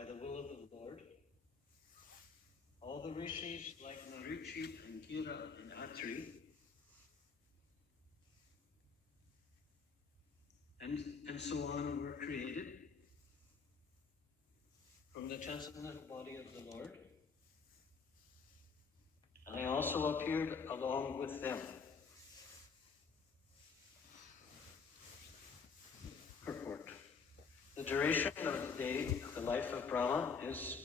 by the will of the Lord. All the rishis like Marichi and Gira and Atri, and so on were created from the transcendental body of the Lord. And I also appeared along with them. Purport. The duration of the day of the life of Brahma is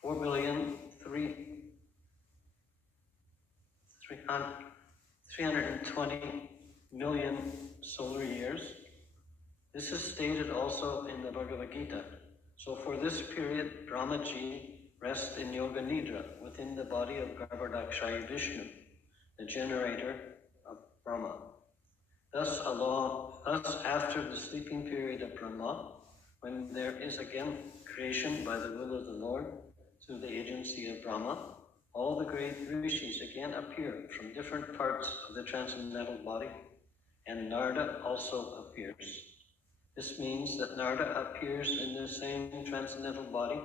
4,320 million solar years. This is stated also in the Bhagavad Gita. So for this period, Brahmaji rests in Yoga Nidra within the body of Garbhodakshaya Vishnu, the generator of Brahma. Thus after the sleeping period of Brahma, when there is again creation by the will of the Lord through the agency of Brahma, all the great rishis again appear from different parts of the transcendental body, and Narada also appears. This means that Narada appears in the same transcendental body,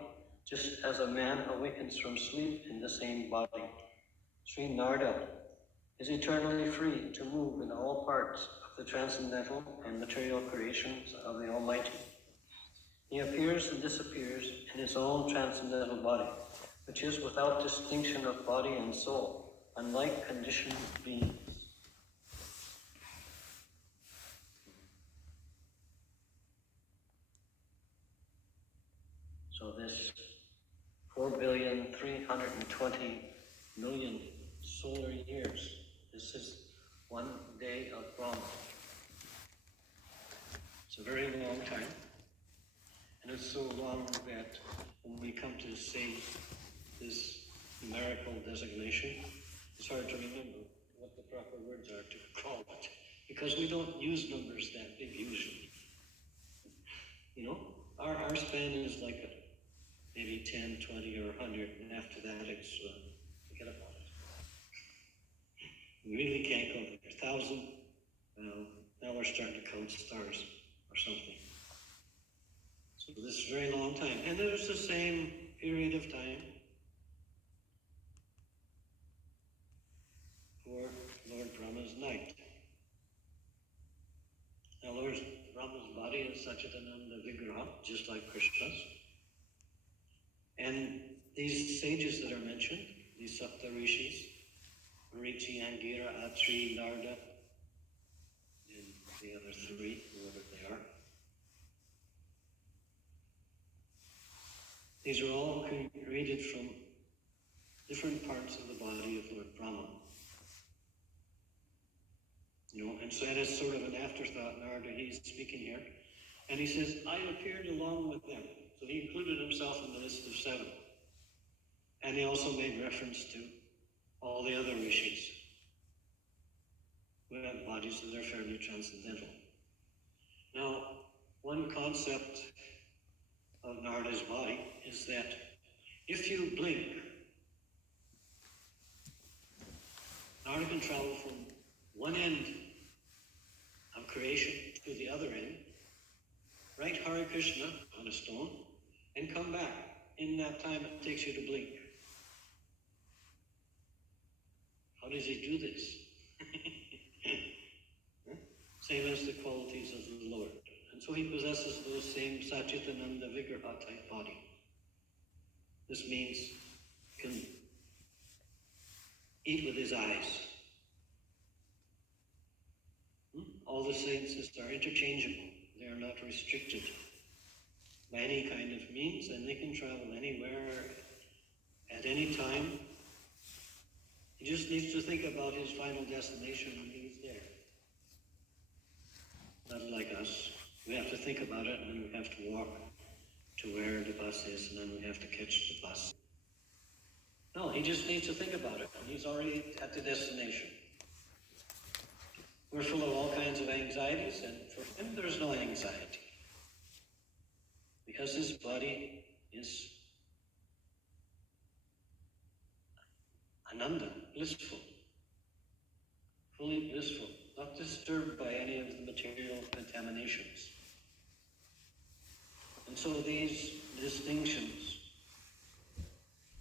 just as a man awakens from sleep in the same body. Sri Narada is eternally free to move in all parts of the transcendental and material creations of the Almighty. He appears and disappears in his own transcendental body, which is without distinction of body and soul, unlike conditioned beings. So this 4,320,000,000 solar years, this is one day of Brahma. It's a very long time. And it's so long that when we come to say this numerical designation, it's hard to remember what the proper words are to call it, because we don't use numbers that big usually. You know, our span is like maybe 10, 20, or 100, and after that it's, forget about it. We really can't go there. 1,000, now we're starting to count stars or something. So this is a very long time. And there's the same period of time for Lord Brahma's night. Now Lord Brahma's body is Satchidananda Vigraha, just like Krishna's. And these sages that are mentioned, these Sapta Rishis, Marichi, Angira, Atri, Narada, and the other three, whoever they are, these are all created from different parts of the body of Lord Brahma. You know, and so that is sort of an afterthought. Narada, he's speaking here, and he says, I appeared along with them. So he included himself in the list of 7. And he also made reference to all the other rishis who have bodies that are fairly transcendental. Now, one concept of Narada's body is that if you blink, Narada can travel from one end of creation to the other end, write Hare Krishna on a stone, and come back in that time it takes you to blink. How does he do this? Same as the qualities of the Lord. And so he possesses those same Satchitananda Vigraha type body. This means he can eat with his eyes. All the saints are interchangeable. They are not restricted by any kind of means, and they can travel anywhere at any time. He just needs to think about his final destination when he's there. Not like us. We have to think about it, and then we have to walk to where the bus is, and then we have to catch the bus. No, he just needs to think about it, and he's already at the destination. We're full of all kinds of anxieties, and for him there's no anxiety. Because his body is ananda, blissful, fully blissful, not disturbed by any of the material contaminations. And so these distinctions,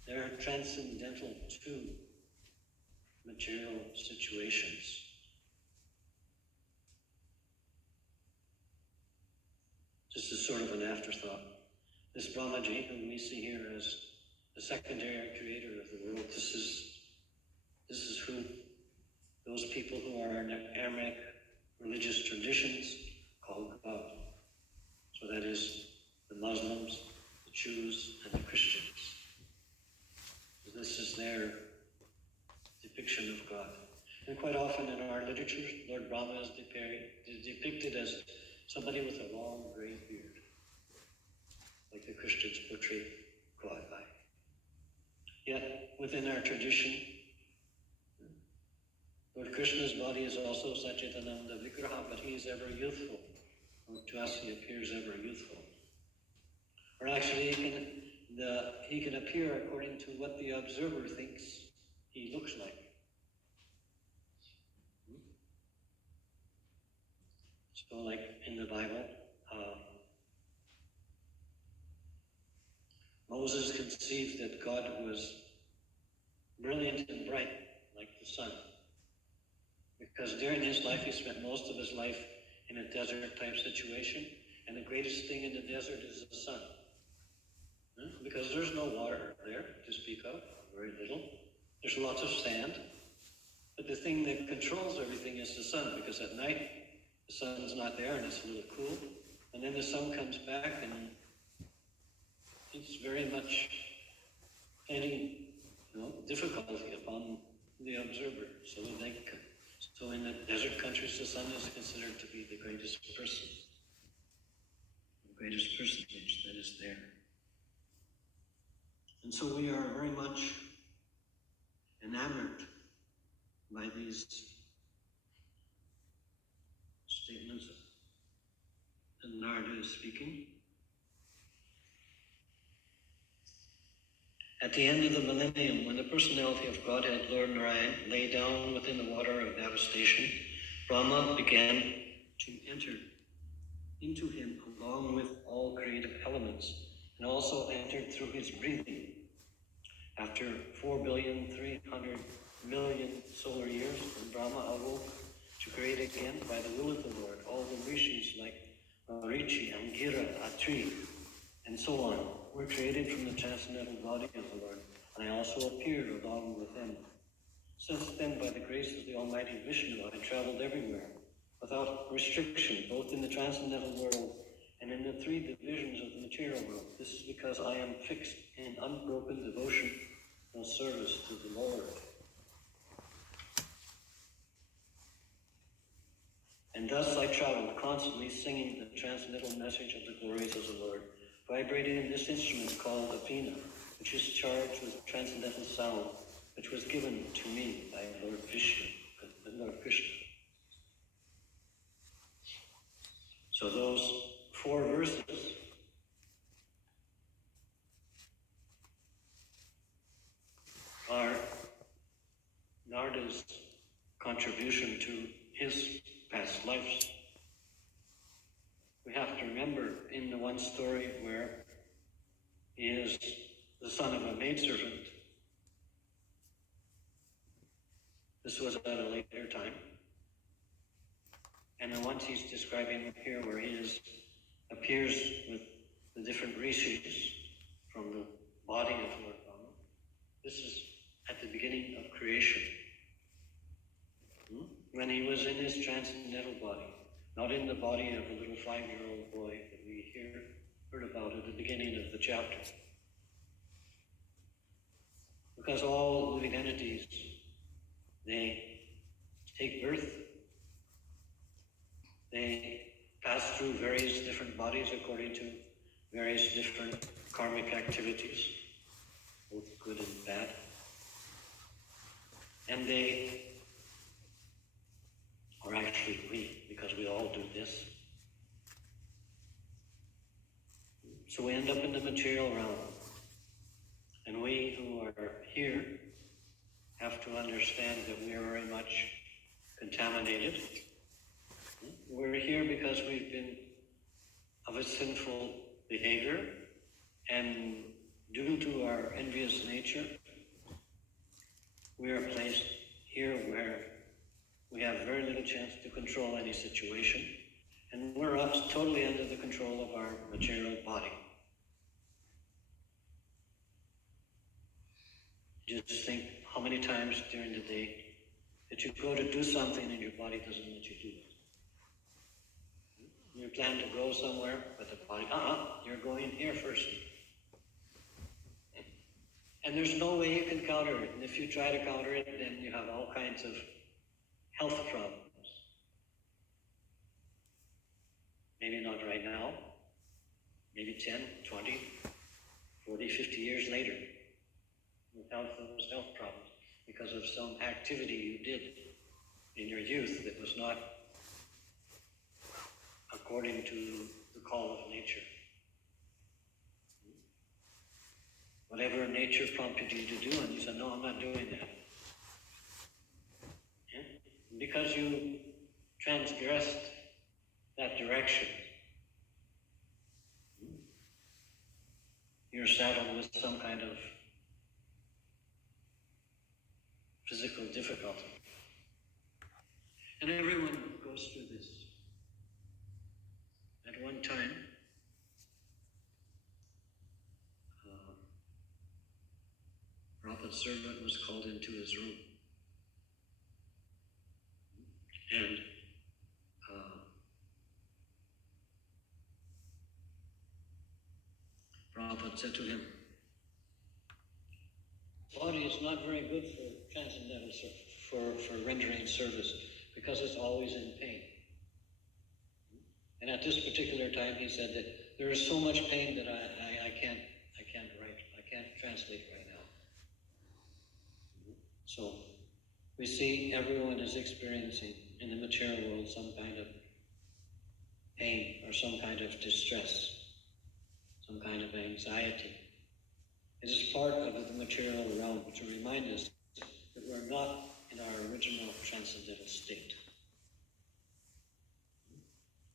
they're transcendental to material situations. Just as sort of an afterthought. This Brahmaji, whom we see here as the secondary creator of the world, this is who those people who are in Aramaic religious traditions call God. So that is the Muslims, the Jews, and the Christians. So this is their depiction of God. And quite often in our literature, Lord Brahma is depicted as somebody with a long gray beard, like the Christians portray God by. Yet, within our tradition, Lord Krishna's body is also Satchitananda Vigraha, but he is ever youthful. To us, he appears ever youthful. Or actually, he can appear according to what the observer thinks he looks like. So, like in the Bible, Moses conceived that God was brilliant and bright, like the sun. Because during his life, he spent most of his life in a desert-type situation, and the greatest thing in the desert is the sun. Because there's no water there to speak of, very little. There's lots of sand, but the thing that controls everything is the sun, because at night, the sun's not there and it's a little cool, and then the sun comes back and it's very much any difficulty upon the observer. So in the desert countries, the sun is considered to be the greatest person, the greatest personage that is there. And so we are very much enamored by these statements that Narada is speaking. At the end of the millennium, when the personality of Godhead, Lord Narayan, lay down within the water of devastation, Brahma began to enter into him along with all creative elements, and also entered through his breathing. After 4,300,000,000 solar years, when Brahma awoke to create again by the will of the Lord, all the rishis like Marichi, Angira, Atri, and so on, were created from the transcendental body of the Lord, and I also appeared along with them. Since then, by the grace of the Almighty Vishnu, I traveled everywhere, without restriction, both in the transcendental world and in the three divisions of the material world. This is because I am fixed in unbroken devotion and service to the Lord. And thus I traveled, constantly singing the transcendental message of the glories of the Lord, vibrating this instrument called a veena, which is charged with transcendental sound, which was given to me by Lord Vishnu, Lord Krishna. So those 4 verses are Narada's contribution to his past lives. We have to remember in the one story where he is the son of a maidservant, this was at a later time. And the ones he's describing here where he appears with the different rishis from the body of Lord Brahma, this is at the beginning of creation. When he was in his transcendental body, not in the body of a little 5-year-old boy that we heard about at the beginning of the chapter. Because all living entities, they take birth, they pass through various different bodies according to various different karmic activities, both good and bad. And they, or actually we, because we all do this. So we end up in the material realm. And we who are here have to understand that we are very much contaminated. We're here because we've been of a sinful behavior, and due to our envious nature, we are placed here where we have very little chance to control any situation, and we're totally under the control of our material body. Just think how many times during the day that you go to do something and your body doesn't let you do it. You plan to go somewhere, but the body, you're going here first. And there's no way you can counter it. And if you try to counter it, then you have all kinds of health problems. Maybe not right now, maybe 10, 20, 40, 50 years later. Without those health problems because of some activity you did in your youth that was not according to the call of nature. Whatever nature prompted you to do, and you said, no, I'm not doing that. Yeah? Because you transgressed that direction, you're saddled with some kind of physical difficulty. And everyone goes through this. At one time, Prabhupada's servant was called into his room. And Prabhupada said to him, body is not very good for transcendental for rendering service because it's always in pain. And at this particular time, he said that there is so much pain that I can't translate right now. So we see everyone is experiencing in the material world some kind of pain or some kind of distress, some kind of anxiety. It is part of the material realm to remind us that we're not in our original transcendental state.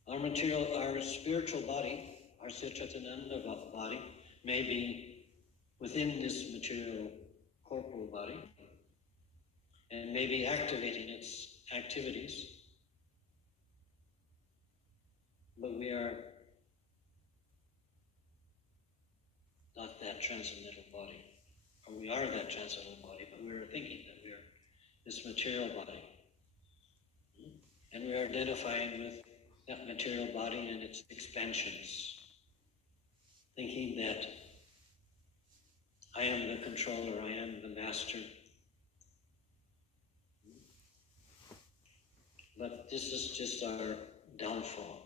Our spiritual body, our Satchitananda body, may be within this material corporal body and may be activating its activities, but we are not that transcendental body, or we are that transcendental body, but we are thinking that we are this material body. And we are identifying with that material body and its expansions, thinking that I am the controller, I am the master. But this is just our downfall.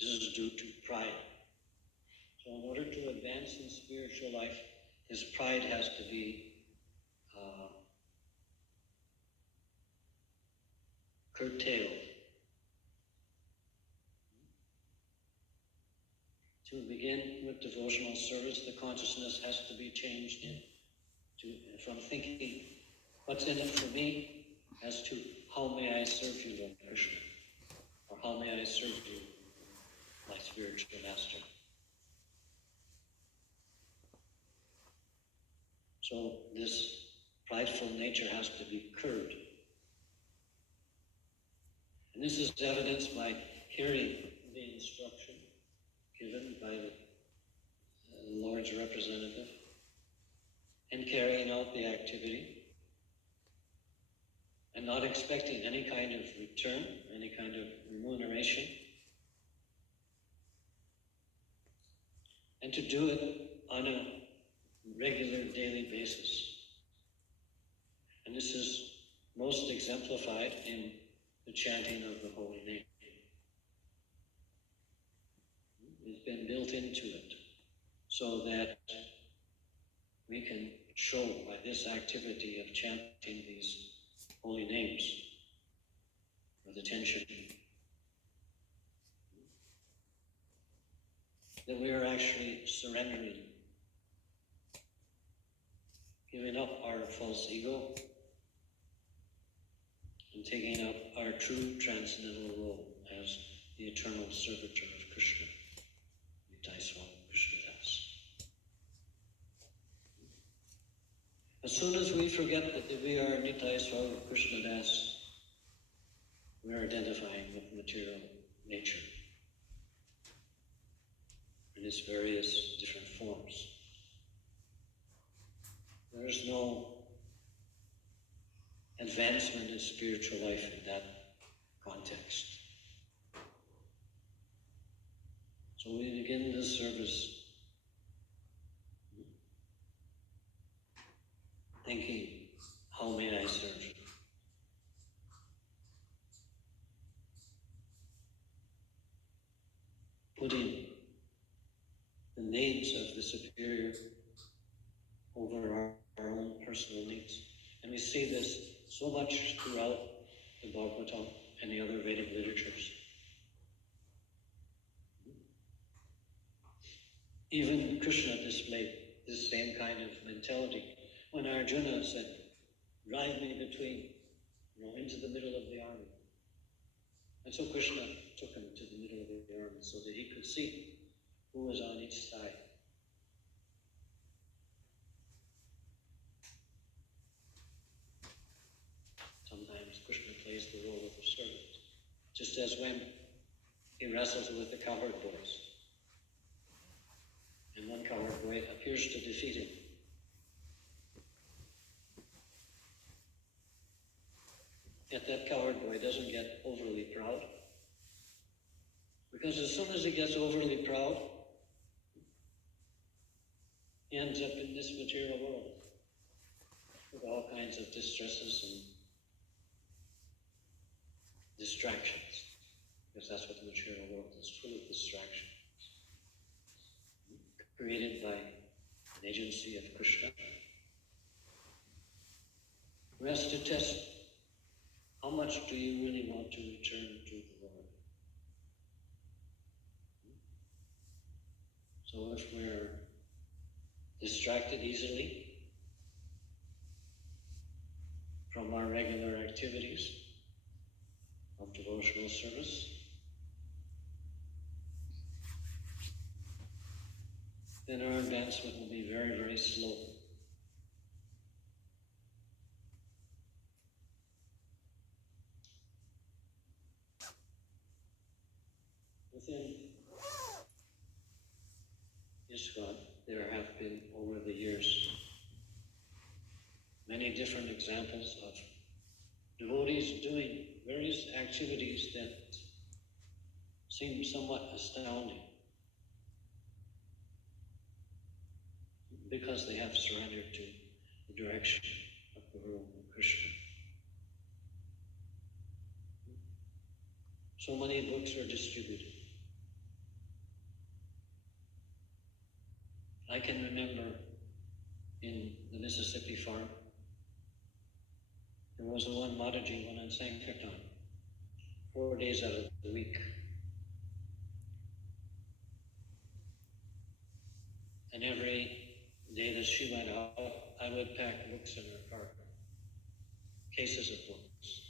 This is due to pride. So in order to advance in spiritual life, this pride has to be curtailed. To begin with devotional service, the consciousness has to be changed from thinking, what's in it for me, as to how may I serve you, Lord Krishna, or how may I serve you, my spiritual master. So this prideful nature has to be curbed. And this is evidenced by hearing the instruction given by the Lord's representative and carrying out the activity and not expecting any kind of return, any kind of remuneration, and to do it on a regular daily basis. And this is most exemplified in the chanting of the holy name. It's been built into it so that we can show by this activity of chanting these holy names with attention that we are actually surrendering, giving up our false ego and taking up our true transcendental role as the eternal servitor of Krishna. soon as we forget that we are Nitai Swarupa Krishna Das, we are identifying with material nature in its various different forms. There is no advancement in spiritual life in that context. So we begin this service thinking, how may I serve? Putting the needs of the superior over our own personal needs. And we see this so much throughout the Bhagavatam and the other Vedic literatures. Even Krishna displayed this same kind of mentality. When Arjuna said, drive me between, into the middle of the army. And so Krishna took him to the middle of the army so that he could see who was on each side. Sometimes Krishna plays the role of a servant, just as when he wrestles with the cowherd boys. And one cowherd boy appears to defeat him. Yet that cowherd boy doesn't get overly proud. Because as soon as he gets overly proud, he ends up in this material world with all kinds of distresses and distractions. Because that's what the material world is, full of distractions. Created by an agency of Krishna, who has to test how much do you really want to return to the Lord. So if we're distracted easily from our regular activities of devotional service, then our advancement will be very, very slow. Within ISKCON, there have been, over the years, many different examples of devotees doing various activities that seem somewhat astounding because they have surrendered to the direction of Guru and Krishna. So many books are distributed. I can remember in the Mississippi farm, there was one Mataji went on Sankirtan 4 days out of the week. And every day that she went out, I would pack books in her car, cases of books.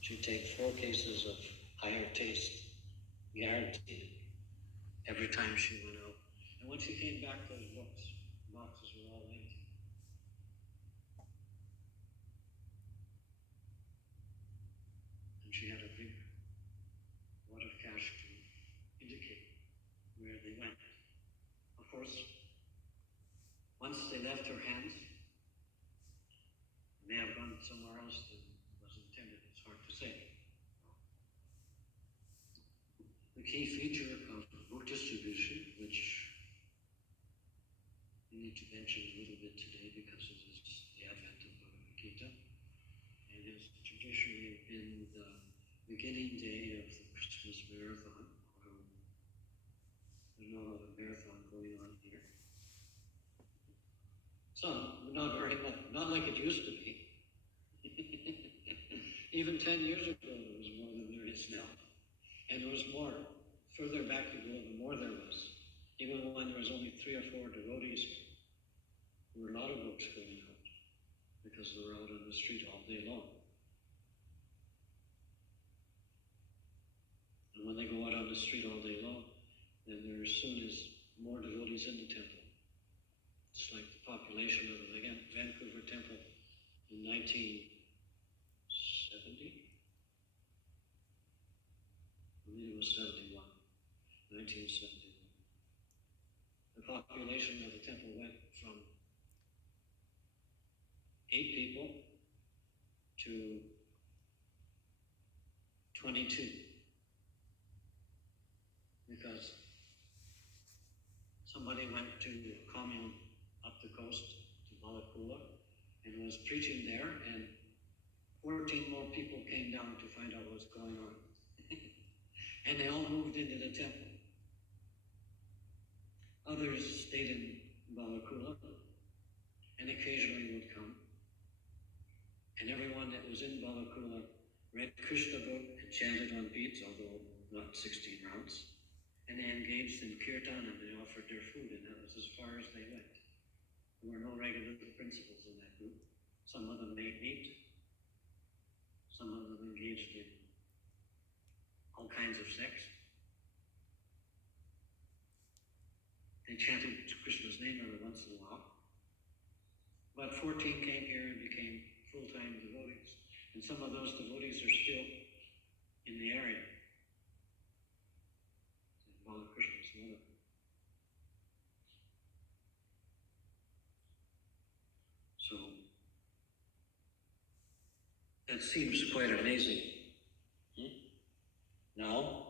She'd take 4 cases of higher taste, guaranteed, every time she went out. And when she came back, those boxes were all empty. And she had a big wad of cash to indicate where they went. Of course, once they left her hands, they may have gone somewhere else than was intended. It's hard to say. The key feature of book distribution, which we need to mention a little bit today because it is the advent of Bhagavad Gita, and has traditionally been the beginning day of the Christmas marathon, although there's not a marathon going on here. Some, not very much, not like it used to be. Even 10 years ago, there was more than there is now. And there was more. Further back you go, the more there was. Even when there was only 3 or 4 devotees, there were a lot of books going out because they were out on the street all day long. And when they go out on the street all day long, then there soon is more devotees in the temple. It's like the population population of the Vancouver Temple in 1970. I believe it was 1971. The population of the temple went from 8 people to 22, because somebody went to a commune up the coast to Malakula and was preaching there, and 14 more people came down to find out what's going on. And they all moved into the temple. Others stayed in Balakula and occasionally would come. And everyone that was in Balakula read Krishna book and chanted on beads, although not 16 rounds. And they engaged in kirtan and they offered their food, and that was as far as they went. There were no regular principles in that group. Some of them made meat. Some of them engaged in all kinds of sex. They chanted Krishna's name every once in a while. But 14 came here and became full-time devotees. And some of those devotees are still in the area. Balakrishna's one of them. So, that seems quite amazing. Now,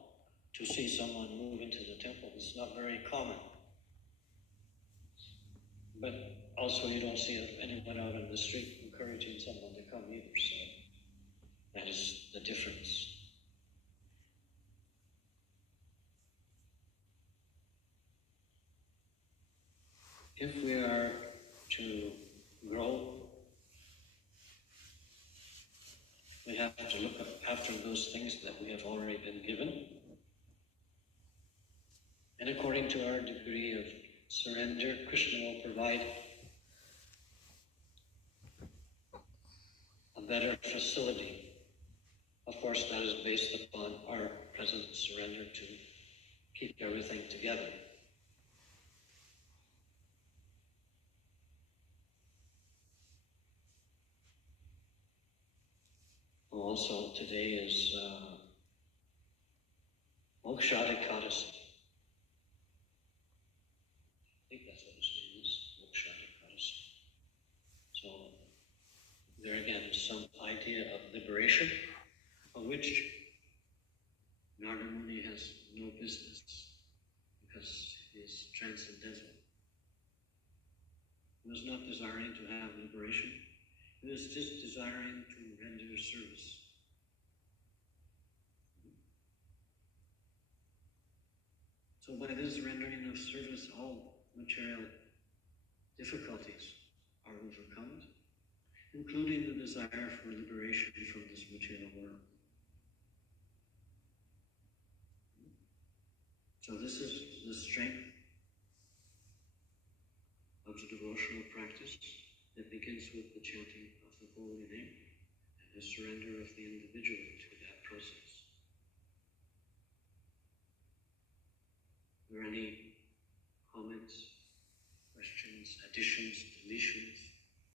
to see someone move into the temple is not very common. But also you don't see anyone out on the street encouraging someone to come either, so that is the difference. If we are to grow, we have to look after those things that we have already been given. And according to our degree of surrender, Krishna will provide a better facility. Of course, that is based upon our present surrender to keep everything together. Also, today is Mokshadikadasi. I think that's what his name is, Mokshadikadasi. So, there again is some idea of liberation, of which Narada Muni has no business, because he is transcendental. He was not desiring to have liberation, he was just desiring to render service. So by this rendering of service, all material difficulties are overcome, including the desire for liberation from this material world. So this is the strength of the devotional practice that begins with the chanting of the holy name and the surrender of the individual to that process. Are there any